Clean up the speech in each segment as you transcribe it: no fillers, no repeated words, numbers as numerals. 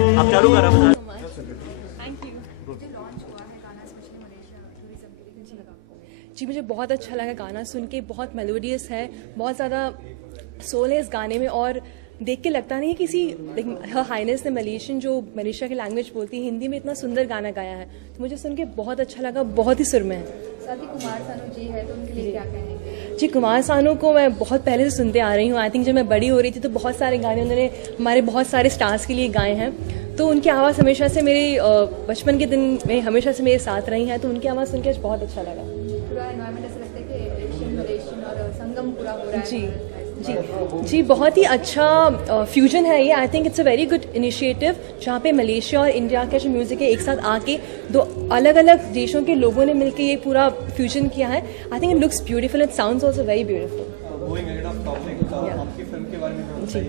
आप चालू करा बता। जी मुझे बहुत अच्छा लगा गाना सुन के, बहुत मेलोडियस है, बहुत ज़्यादा सोल है इस गाने में और देख के लगता नहीं है किसी हर हाइनेस ने मलेशिया की लैंग्वेज बोलती है हिंदी में इतना सुंदर गाना गाया है, तो मुझे सुन के बहुत अच्छा लगा, बहुत ही सुर में है। साथ ही कुमार सानू जी है तो उनके लिए क्या कहेंगे? जी कुमार सानू को मैं बहुत पहले से सुनते आ रही हूँ। आई थिंक जब मैं बड़ी हो रही थी तो बहुत सारे गाने उन्होंने हमारे बहुत सारे स्टार्स के लिए गाए हैं, तो उनकी आवाज़ हमेशा से मेरे बचपन के दिन में हमेशा से मेरे साथ रही है, तो उनकी आवाज़ सुन के आज बहुत अच्छा लगा। पूरा एनवायरनमेंट ऐसा लगता है कि एशियन मलेशियन और संगम पूरा हो रहा है। जी जी जी बहुत ही अच्छा फ्यूजन है ये। I think it's a very good initiative जहाँ पे मलेशिया और इंडिया का जो म्यूज़िक है एक साथ आके दो अलग अलग देशों के लोगों ने मिलकर ये पूरा फ्यूजन किया है। I think it looks beautiful, it sounds also very beautiful. जी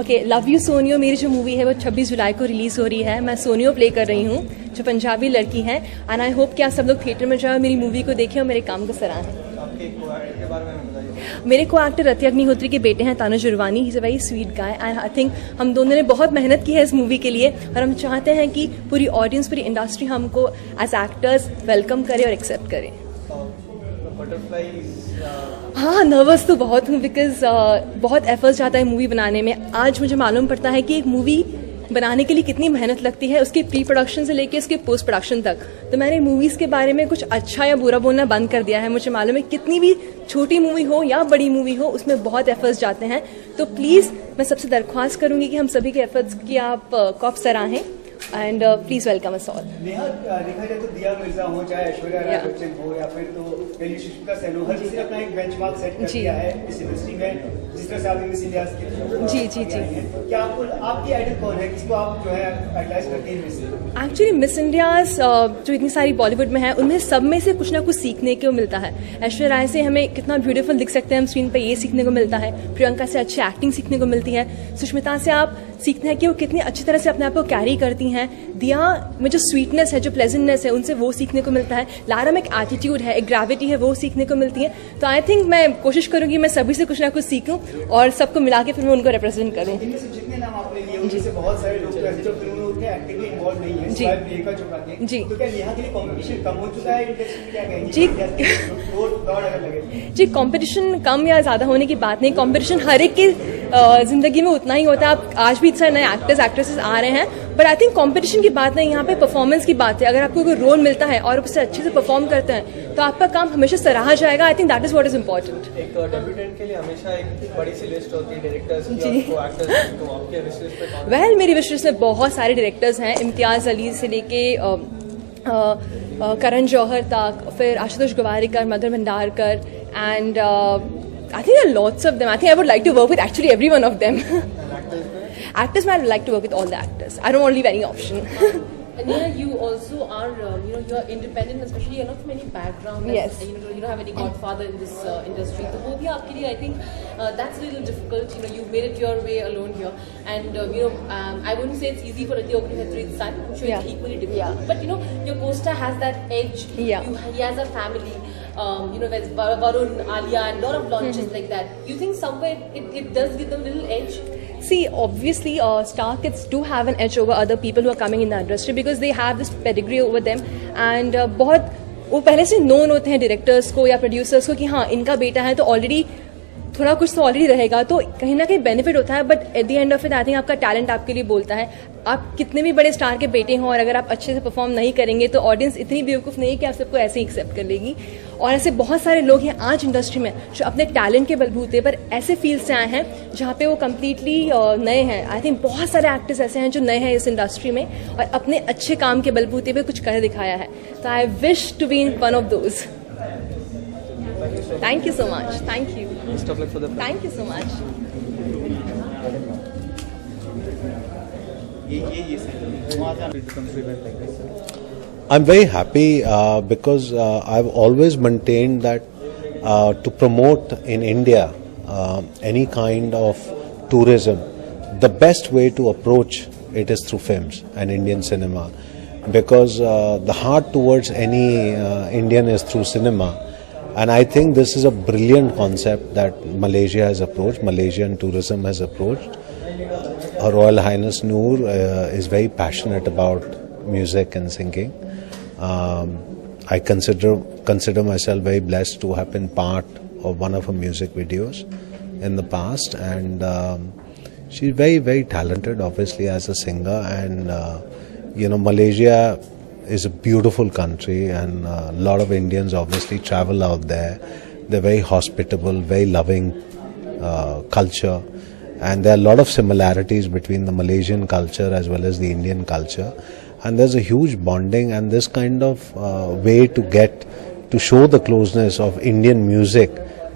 ओके, लव यू सोनियो मेरी जो मूवी है वो 26 जुलाई को रिलीज़ हो रही है। मैं सोनियो प्ले कर रही हूँ जो पंजाबी लड़की है, एंड आई होप कि आप सब लोग थिएटर में जाओ, मेरी मूवी को देखें और मेरे काम को सराहें। मेरे को एक्टर रति अग्निहोत्री के बेटे हैं Tanuj Virwani, he is a very sweet guy, and I think हम दोनों ने बहुत मेहनत की है इस मूवी के लिए और हम चाहते हैं कि पूरी ऑडियंस, पूरी इंडस्ट्री हमको एज एक्टर्स वेलकम करे और एक्सेप्ट करे। हाँ नर्वस तो बहुत हूँ बिकॉज बहुत एफर्ट्स जाता है मूवी बनाने में। आज मुझे मालूम पड़ता है कि एक मूवी बनाने के लिए कितनी मेहनत लगती है, उसके प्री प्रोडक्शन से लेके उसके पोस्ट प्रोडक्शन तक। तो मैंने मूवीज़ के बारे में कुछ अच्छा या बुरा बोलना बंद कर दिया है। मुझे मालूम है कितनी भी छोटी मूवी हो या बड़ी मूवी हो उसमें बहुत एफर्ट्स जाते हैं, तो प्लीज़ मैं सबसे दरख्वास्त करूँगी कि हम सभी के एफर्ट्स की आप कॉप सराहें and please welcome us all. देखा जाए तो दिया मिर्जा हो चाहे ऐश्वर्या राय बच्चन हो या फिर तो कहीं सुष्मिता सेन हो, हर किसी ने अपना एक बेंचमार्क सेट कर दिया है इस इंडस्ट्री में, जिस तरह से आपने मिस इंडिया जी क्या आपकी आइडल कौन है, किसको आप जो है आइडलाइज करते हैं? एक्चुअली मिस इंडियाज जो इतनी सारी बॉलीवुड में है उनमें सब में से कुछ ना कुछ सीखने को मिलता है। ऐश्वर्या राय से हमें कितना ब्यूटीफुल दिख सकते हैं हम स्क्रीन पे, ये सीखने को मिलता है। प्रियंका से अच्छी एक्टिंग सीखने को मिलती है। सुष्मिता से आप सीखते हैं कि वो कितनी अच्छी तरह से अपने आप को कैरी करती हैं। दिया में जो स्वीटनेस है, जो प्लेजेंटनेस है, उनसे वो सीखने को मिलता है। लारा में एक एटीट्यूड है, एक ग्रेविटी है, वो सीखने को मिलती है। तो आई थिंक मैं कोशिश करूंगी मैं सभी से कुछ ना कुछ सीखूं और सबको मिला के फिर मैं उनको रिप्रेजेंट करूं। जितने नाम आपने लिए उनमें से बहुत सारे लोग जो फिल्मों में उतने एक्टिवली इन्वॉल्व नहीं है, जी प्रियंका चोपड़ा के, जी तो क्या यहाँ के लिए कंपटीशन कम हो चुका है इंडस्ट्री में, क्या कहेंगे? जी कंपटीशन कम या ज़्यादा होने की बात नहीं, कंपटीशन हर एक की ज़िंदगी में उतना ही होता है। आप आज भी इतने नए एक्टर्स एक्ट्रेसेस आ रहे हैं, बट आई थिंक कंपटीशन की बात नहीं, यहाँ पे परफॉर्मेंस की बात है। अगर आपको कोई रोल मिलता है और उससे अच्छे से परफॉर्म करते हैं तो आपका काम हमेशा सराहा जाएगा। I think that is what is important. एक डेब्यूटेंट के लिए हमेशा एक बड़ी सी लिस्ट होती है डायरेक्टर्स की, एक्टर्स, तो आपके विश लिस्ट पे कौन? वेल मेरी विश लिस्ट में बहुत सारे डायरेक्टर्स हैं, इम्तियाज़ अली से लेके करण जौहर तक, फिर Ashutosh Gowariker, Madhur Bhandarkar, and I think there are lots of them. I think I would like to work with actually every one of them. Actors, I would like to work with all the actors. I don't want to leave any option. And yeah, you also are, you are independent, especially you're not from any background. Yes. You don't have any godfather in this industry. So, wo bhi aapke liye, I think that's a little difficult. You made it your way alone here, and I wouldn't say it's easy for Rati Agnihotry's son. I'm sure it's equally difficult. Yeah. But your co-star has that edge. Yeah. He has a family. There's Varun, Alia, and a lot of launches like that. You think somewhere it does give them a little edge? See, obviously, star kids do have an edge over other people who are coming in the industry because they have this pedigree over them, and बहुत वो पहले से नोन होते हैं डायरेक्टर्स को या प्रोड्यूसर्स को कि हाँ इनका बेटा है तो ऑलरेडी थोड़ा कुछ तो ऑलरेडी रहेगा, तो कहीं ना कहीं बेनिफिट होता है। But at the end of it I think आपका टैलेंट आपके लिए बोलता है। आप कितने भी बड़े स्टार के बेटे हों और अगर आप अच्छे से परफॉर्म नहीं करेंगे तो ऑडियंस इतनी बेवकूफ़ नहीं है कि आप सबको ऐसे ही एक्सेप्ट कर लेगी। और ऐसे बहुत सारे लोग हैं आज इंडस्ट्री में जो अपने टैलेंट के बलबूते पर ऐसे फील्ड से आए हैं जहाँ पे वो कम्प्लीटली नए हैं। आई थिंक बहुत सारे एक्टर्स ऐसे हैं जो नए हैं इस इंडस्ट्री में और अपने अच्छे काम के बलबूते पर कुछ कर दिखाया है। तो I wish to be in one of those. Thank you so much. Thank you. Best of luck for the film. Thank you so much. I'm very happy because I've always maintained that to promote in India any kind of tourism, the best way to approach it is through films and Indian cinema, because the heart towards any Indian is through cinema. And I think this is a brilliant concept that Malaysia has approached, Malaysian tourism has approached. Her Royal Highness Noor is very passionate about music and singing. I consider myself very blessed to have been part of one of her music videos in the past, and she's very, very talented, obviously, as a singer. And Malaysia is a beautiful country, and a lot of Indians obviously travel out there. They're very hospitable, very loving culture, and there are a lot of similarities between the Malaysian culture as well as the Indian culture, and there's a huge bonding, and this kind of way to show the closeness of Indian music,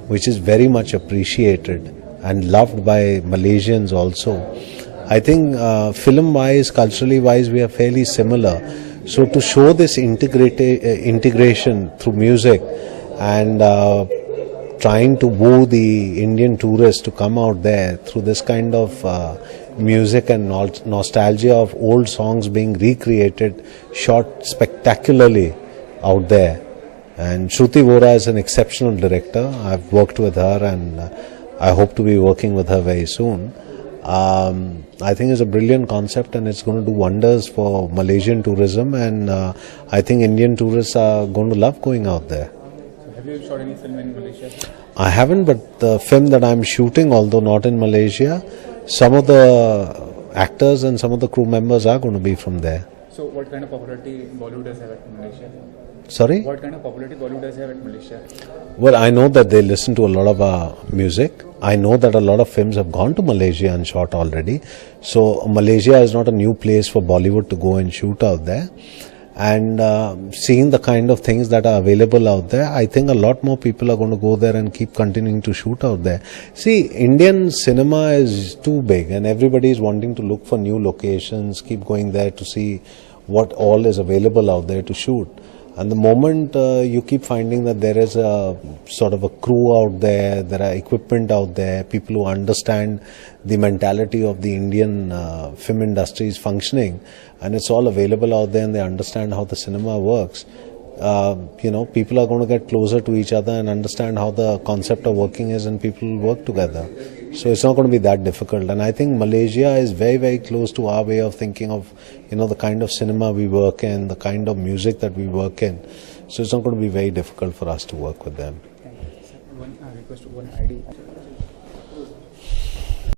which is very much appreciated and loved by Malaysians also. I think film-wise, culturally-wise, we are fairly similar. So to show this integration through music and trying to woo the Indian tourists to come out there through this kind of music and nostalgia of old songs being recreated, shot spectacularly out there. And Shruti Vora is an exceptional director. I've worked with her, and I hope to be working with her very soon. I think it's a brilliant concept, and it's going to do wonders for Malaysian tourism, and I think Indian tourists are going to love going out there. Have you shot any film in Malaysia? I haven't, but the film that I'm shooting, although not in Malaysia, some of the actors and some of the crew members are going to be from there. So what kind of popularity Bollywood does have at Malaysia? Sorry? What kind of popularity Bollywood does have at Malaysia? Well, I know that they listen to a lot of our music. I know that a lot of films have gone to Malaysia and shot already. So Malaysia is not a new place for Bollywood to go and shoot out there. And seeing the kind of things that are available out there, I think a lot more people are going to go there and keep continuing to shoot out there. See, Indian cinema is too big, and everybody is wanting to look for new locations, keep going there to see what all is available out there to shoot. And the moment you keep finding that there is a sort of a crew out there, there are equipment out there, people who understand the mentality of the Indian film industry is functioning, and it's all available out there, and they understand how the cinema works, people are going to get closer to each other and understand how the concept of working is, and people will work together. So it's not going to be that difficult. And I think Malaysia is very, very close to our way of thinking of, the kind of cinema we work in, the kind of music that we work in. So it's not going to be very difficult for us to work with them. One request, one idea.